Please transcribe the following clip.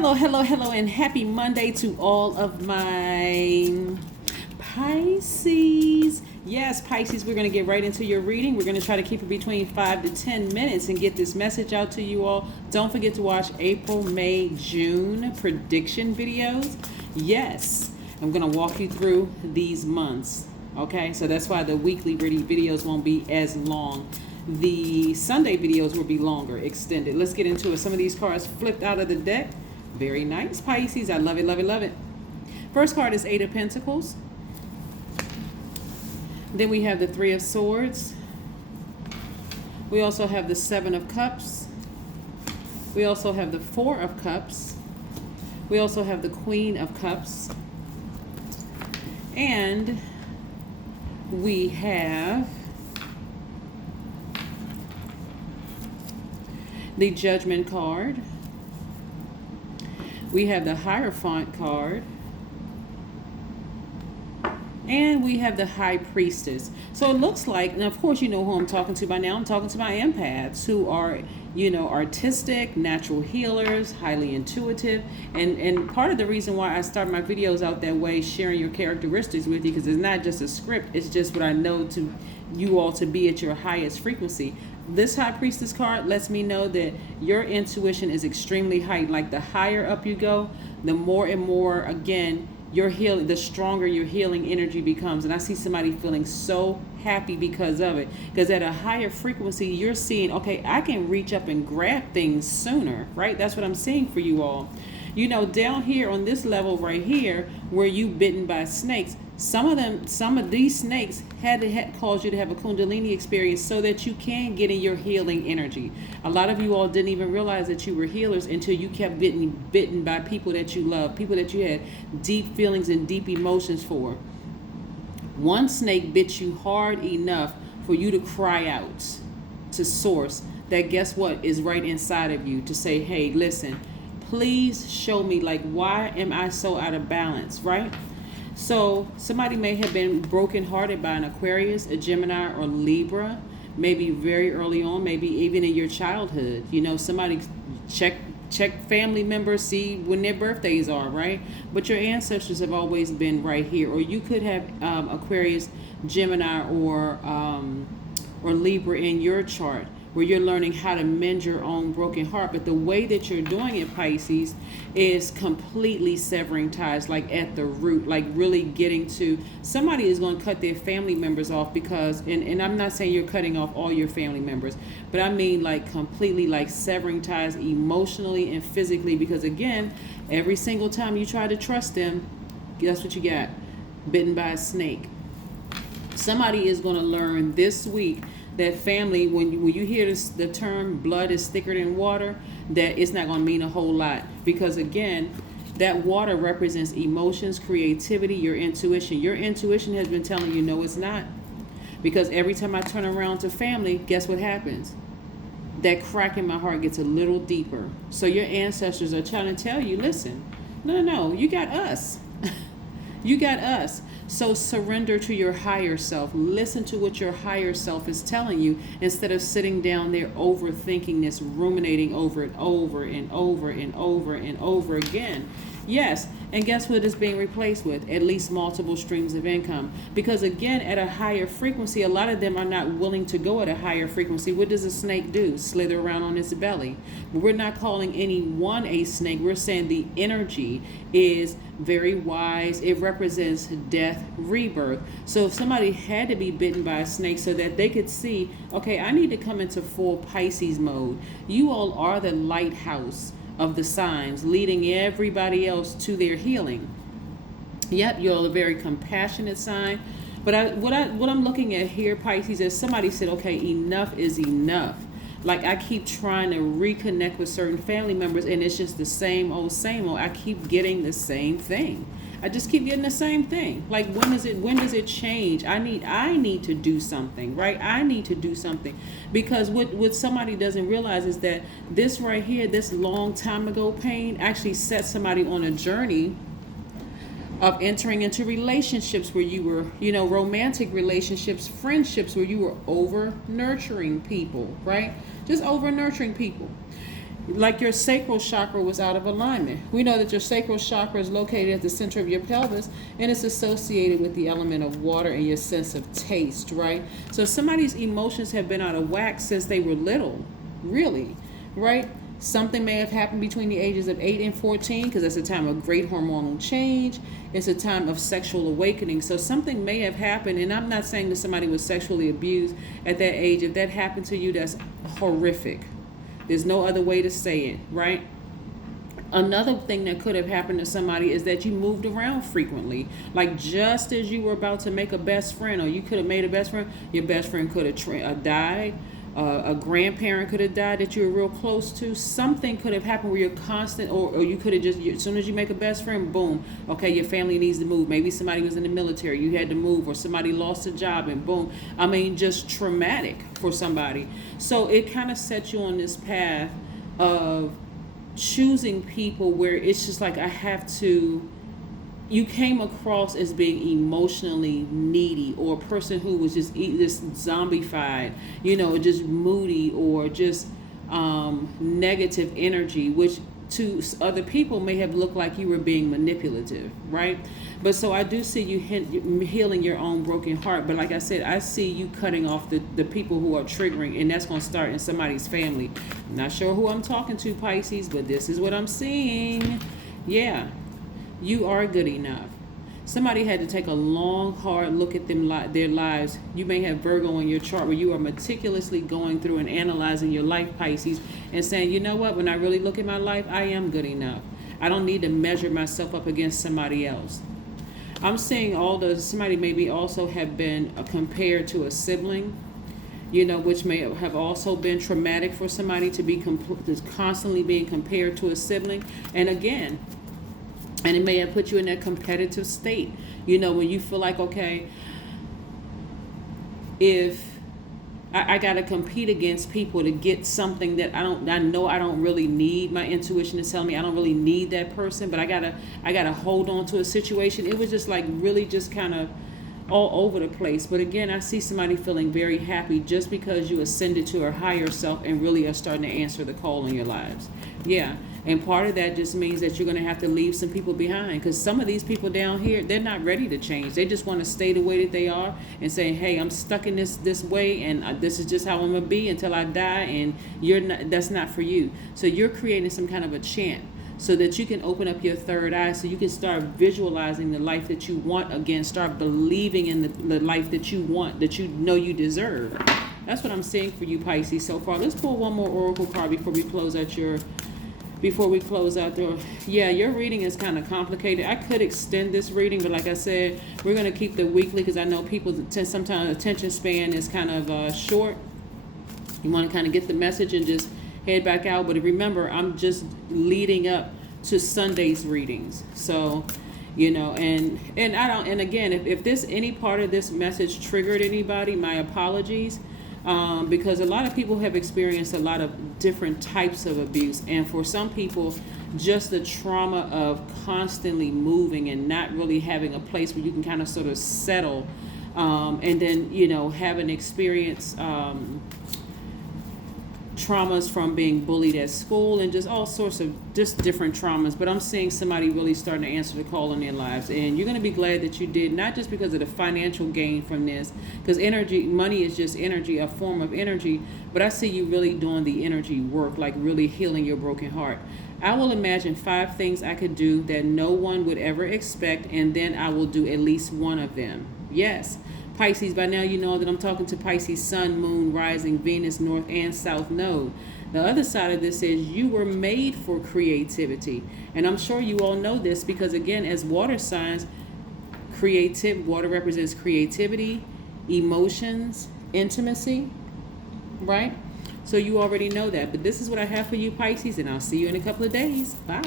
Hello, hello, hello, and happy Monday to all of my Pisces. Yes, Pisces, we're going to get right into your reading. We're going to try to keep it between 5 to 10 minutes and get this message out to you all. Don't forget to watch April, May, June prediction videos. Yes, I'm going to walk you through these months. Okay, so that's why the weekly videos won't be as long. The Sunday videos will be longer, extended. Let's get into it. Some of these cards flipped out of the deck. Very nice, Pisces. I love it, love it, love it. First card is Eight of Pentacles. Then we have the Three of Swords. We also have the Seven of Cups. We also have the Four of Cups. We also have the Queen of Cups. And we have the Judgment card. We have the Hierophant card. And we have the High Priestess. So it looks like, and of course you know who I'm talking to by now. I'm talking to my empaths who are, artistic, natural healers, highly intuitive. And part of the reason why I start my videos out that way, sharing your characteristics with you, because it's not just a script. It's just what I know to you all to be at your highest frequency. This High Priestess card lets me know that your intuition is extremely heightened. Like the higher up you go, the more and more, again, your healing, the stronger your healing energy becomes. And I see somebody feeling so happy because of it. Because at a higher frequency, you're seeing, okay, I can reach up and grab things sooner, right? That's what I'm seeing for you all. Down here on this level right here, where you bitten by snakes, some of these snakes had cause you to have a Kundalini experience so that you can get in your healing energy. A lot of you all didn't even realize that you were healers until you kept getting bitten by people that you love, people that you had deep feelings and deep emotions for. One snake bit you hard enough for you to cry out to Source that guess what is right inside of you to say, hey, listen, please show me, like, why am I so out of balance, right? So somebody may have been brokenhearted by an Aquarius, a Gemini, or Libra, maybe very early on, maybe even in your childhood. Somebody check family members, see when their birthdays are, right? But your ancestors have always been right here. Or you could have Aquarius, Gemini, or Libra in your chart, where you're learning how to mend your own broken heart. But the way that you're doing it, Pisces, is completely severing ties, like at the root, like really getting to, somebody is going to cut their family members off because, and I'm not saying you're cutting off all your family members, but I mean like completely like severing ties emotionally and physically, because again, every single time you try to trust them, guess what you got? Bitten by a snake. Somebody is going to learn this week that family, when you hear the term blood is thicker than water, that it's not going to mean a whole lot. Because again, that water represents emotions, creativity, your intuition. Your intuition has been telling you, no, it's not. Because every time I turn around to family, guess what happens? That crack in my heart gets a little deeper. So your ancestors are trying to tell you, listen, no, you got us. You got us. So surrender to your higher self. Listen to what your higher self is telling you instead of sitting down there overthinking this, ruminating over it over and over and over and over again. Yes, and guess what it's being replaced with? At least multiple streams of income. Because again, at a higher frequency, a lot of them are not willing to go at a higher frequency. What does a snake do? Slither around on its belly. But we're not calling anyone a snake. We're saying the energy is very wise. It represents death, rebirth. So if somebody had to be bitten by a snake so that they could see, okay, I need to come into full Pisces mode. You all are the lighthouse of the signs, leading everybody else to their healing. Yep, you're a very compassionate sign. But what I'm looking at here, Pisces, is somebody said, okay, enough is enough. Like I keep trying to reconnect with certain family members and it's just the same old. I keep getting the same thing. I just keep getting the same thing. Like when does it change? I need to do something, right? I need to do something. Because what somebody doesn't realize is that this right here, this long time ago pain actually set somebody on a journey of entering into relationships where you were, romantic relationships, friendships where you were over nurturing people, right? Just over nurturing people. like your sacral chakra was out of alignment. We know that your sacral chakra is located at the center of your pelvis, and it's associated with the element of water and your sense of taste, right? So somebody's emotions have been out of whack since they were little, really, right? Something may have happened between the ages of 8 and 14, because that's a time of great hormonal change. It's a time of sexual awakening. So something may have happened, and I'm not saying that somebody was sexually abused at that age. If that happened to you, that's horrific. There's no other way to say it, right? Another thing that could have happened to somebody is that you moved around frequently. Like just as you were about to make a best friend, or you could have made a best friend, your best friend could have died. A grandparent could have died that you were real close to. Something could have happened where you're constant, or you could have just, as soon as you make a best friend, boom, okay, your family needs to move. Maybe somebody was in the military, you had to move, or somebody lost a job, and boom. I mean, just traumatic for somebody. So it kind of sets you on this path of choosing people where it's just like, I have to, you came across as being emotionally needy, or a person who was just zombified, just moody, or just negative energy, which to other people may have looked like you were being manipulative, right? But so I do see you healing your own broken heart. But like I said, I see you cutting off the people who are triggering, and that's going to start in somebody's family. I'm not sure who I'm talking to, Pisces, but this is what I'm seeing. Yeah. You are good enough. Somebody had to take a long, hard look at their lives. You may have Virgo in your chart where you are meticulously going through and analyzing your life, Pisces, and saying, you know what, when I really look at my life, I am good enough. I don't need to measure myself up against somebody else. I'm seeing somebody maybe also have been compared to a sibling, which may have also been traumatic for somebody to be constantly being compared to a sibling. And again, and it may have put you in that competitive state, when you feel like, okay, if I got to compete against people to get something that I know I don't really need. My intuition is telling me I don't really need that person, but I gotta hold on to a situation. It was just like really just kind of all over the place. But again, I see somebody feeling very happy just because you ascended to a higher self and really are starting to answer the call in your lives. Yeah. And part of that just means that you're going to have to leave some people behind, because some of these people down here, they're not ready to change. They just want to stay the way that they are and say, hey, I'm stuck in this way, and this is just how I'm going to be until I die, and that's not for you. So you're creating some kind of a chant so that you can open up your third eye, so you can start visualizing the life that you want again, start believing in the life that you want, that you know you deserve. That's what I'm seeing for you, Pisces, so far. Let's pull one more oracle card before we close out your reading is kind of complicated. I could extend this reading, but like I said, we're going to keep the weekly, because I know people sometimes attention span is kind of short. You want to kind of get the message and just head back out. But remember, I'm just leading up to Sunday's readings. So, and again, if this any part of this message triggered anybody, my apologies. Because a lot of people have experienced a lot of different types of abuse. And for some people, just the trauma of constantly moving and not really having a place where you can kind of sort of settle, and then, having experienced traumas from being bullied at school and just all sorts of just different traumas. But I'm seeing somebody really starting to answer the call in their lives, and you're going to be glad that you did, not just because of the financial gain from this, because money is just energy, a form of energy, but I see you really doing the energy work, like really healing your broken heart. I will imagine 5 things I could do that no one would ever expect, and then I will do at least one of them. Yes. Pisces, by now you know that I'm talking to Pisces Sun, Moon, Rising, Venus, North and South Node. The other side of this is you were made for creativity. And I'm sure you all know this because, again, as water signs, water represents creativity, emotions, intimacy, right? So you already know that. But this is what I have for you, Pisces, and I'll see you in a couple of days. Bye.